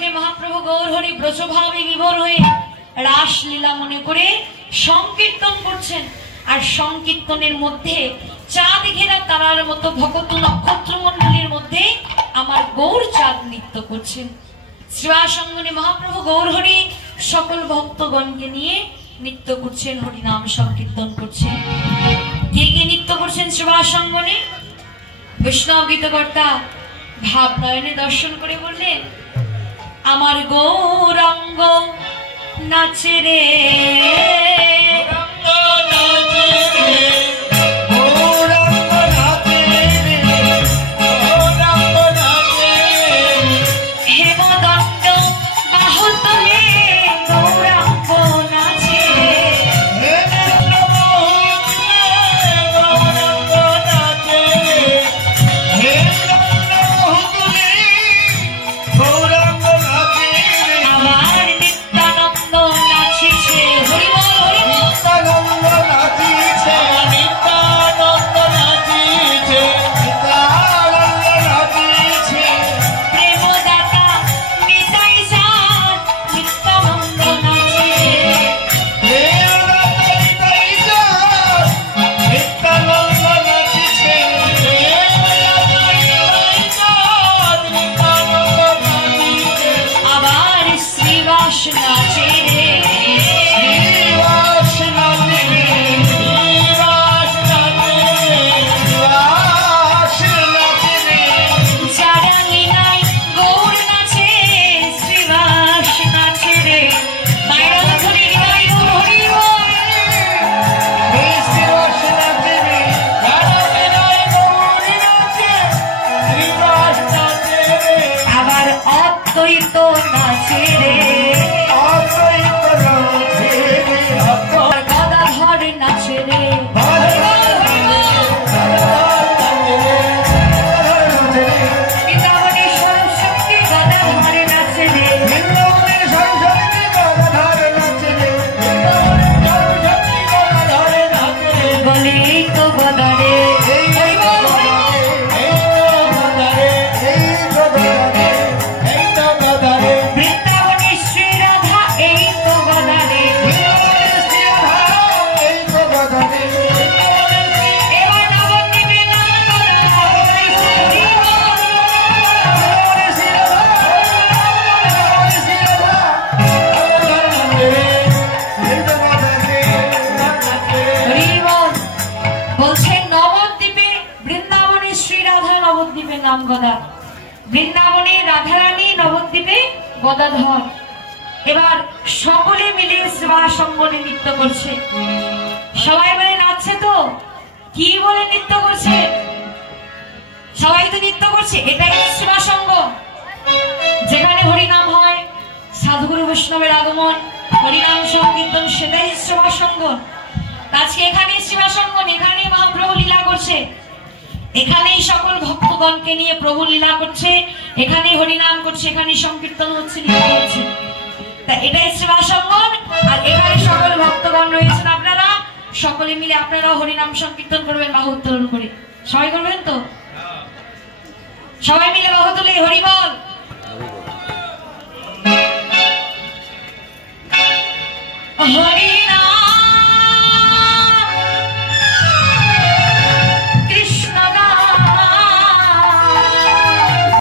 সঙ্গনে মহাপ্রভু গৌরহরি ব্রজভাবে বিভোর হয়ে রাসলীলা মনে করে সংকীর্তন করছেন। আর সংকীর্তনের মধ্যে চাঁদ ঘেরা তারার মতো ভকত নক্ষত্র মন্ডলীর মধ্যে আমার গৌর চাঁদ নৃত্য করছেন। শ্রীবাসঙ্গনে মহাপ্রভু গৌরহরি সকল ভক্তগণকে নিয়ে নৃত্য করছেন, হরিনাম সংকীর্তন করছেন। কে কে নৃত্য করছেন শ্রীবাসঙ্গনে? বৈষ্ণব গীতকর্তা ভাবনয়নে দর্শন করে বললেন, আমার গৌরাঙ্গ নাচে রে, বৃন্দাবনে রাধারানী, নবদ্বীপে গদাধর। এবার সকলে মিলে শ্রীবাসঙ্গনে নৃত্য করছে। সবাই বলে নাচছে তো? কি বলে নৃত্য করছে? সবাই তো নৃত্য করছে। এটাই শ্রীবাসঙ্গ, যেখানে হরিনাম হয়, সাধুগুরু বৈষ্ণবের আগমন, হরিনাম সংকীর্তন, সেটাই শ্রীবাসঙ্গ। আজকে এখানে শ্রীবাসঙ্গন, এখানে মহাপ্রভু লীলা করছে, এখানেই সকল ভক্তগণকে নিয়ে প্রভু লীলা করছে, এখানেই হরিনাম করছে, এখানেই সংকীর্তন হচ্ছে, লীলা হচ্ছে। তা এটাই শ্রীবাসঙ্গন। আর এখানে সকল ভক্তগণ রয়েছেন, আপনারা সকলে মিলে আপনারা হরিনাম সংকীর্তন করবেন বাহু উত্তোলন করে। সবাই করবেন তো? সবাই মিলে বাহু তুলে হরি বল।